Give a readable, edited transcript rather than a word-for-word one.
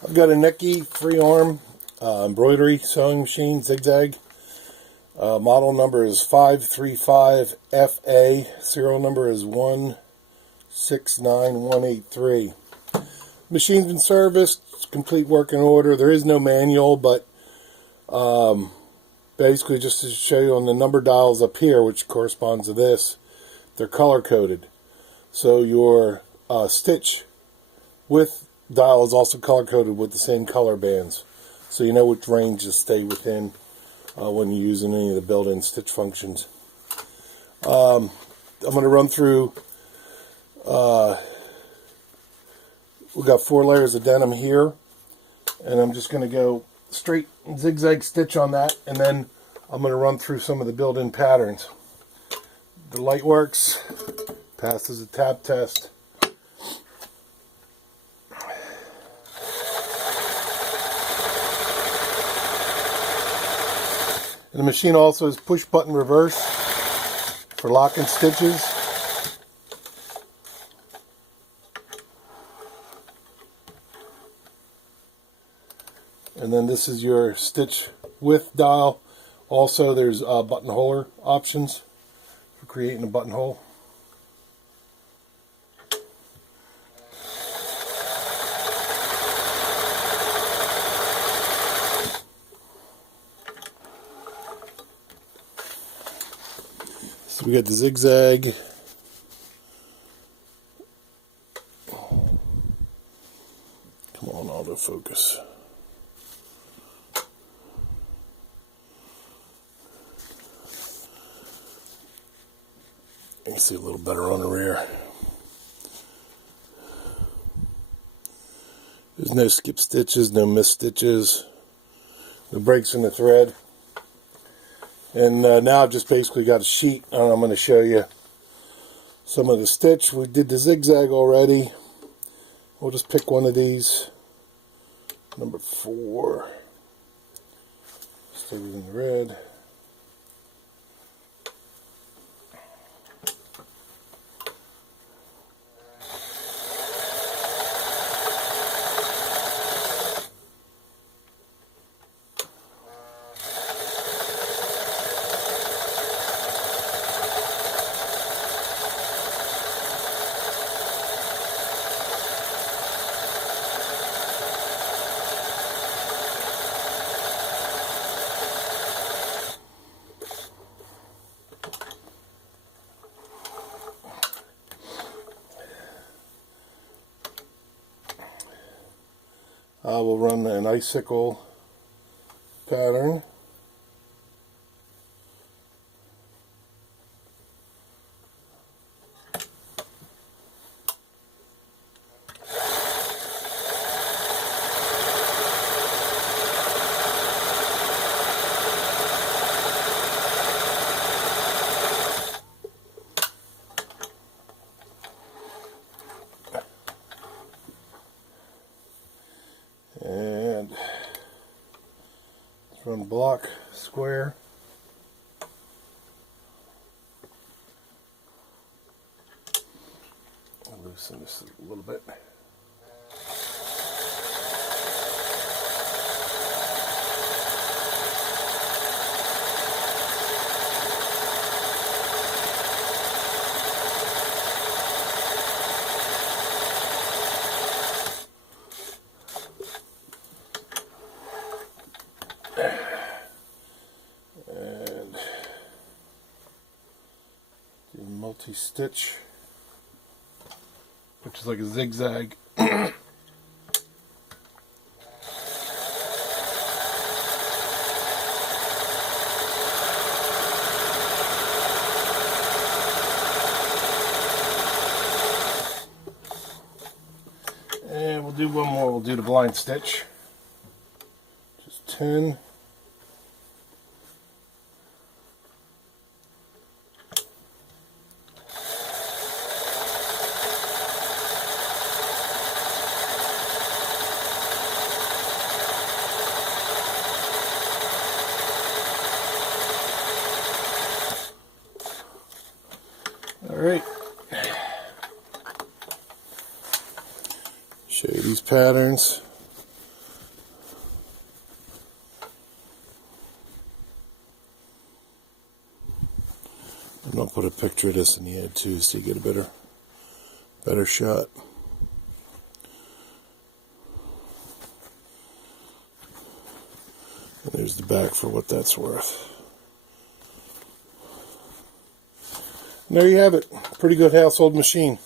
I've got a Necchi 3-arm embroidery sewing machine, zigzag. Model number is 535FA. Serial number is 169183. Machine's been serviced, complete working order. There is no manual, but basically just to show you on the number dials up here, which corresponds to this, they're color coded. So your stitch width dial is also color coded with the same color bands, so you know which range to stay within when you're using any of the built-in stitch functions. I'm going to run through. We've got 4 layers of denim here, and I'm just going to go straight zigzag stitch on that, and then I'm going to run through some of the built-in patterns. The light works, passes a tab test. And the machine also has push button reverse for locking stitches. And then this is your stitch width dial. Also there's buttonholer options for creating a buttonhole. So we got the zigzag. Come on, autofocus. You can see a little better on the rear. There's no skip stitches, no missed stitches, no breaks in the thread. And now I've just basically got a sheet, and I'm going to show you some of the stitch. We did the zigzag already. We'll just pick one of these. Number 4. Started in the red. I will run an icicle pattern. And let's run block square. I'll loosen this a little bit. And do multi-stitch, which is like a zigzag. And we'll do one more. We'll do the blind stitch. Just 10. Alright, show you these patterns. And I'll put a picture of this in the ad too, so you get a better shot. And there's the back for what that's worth. And there you have it. Pretty good household machine.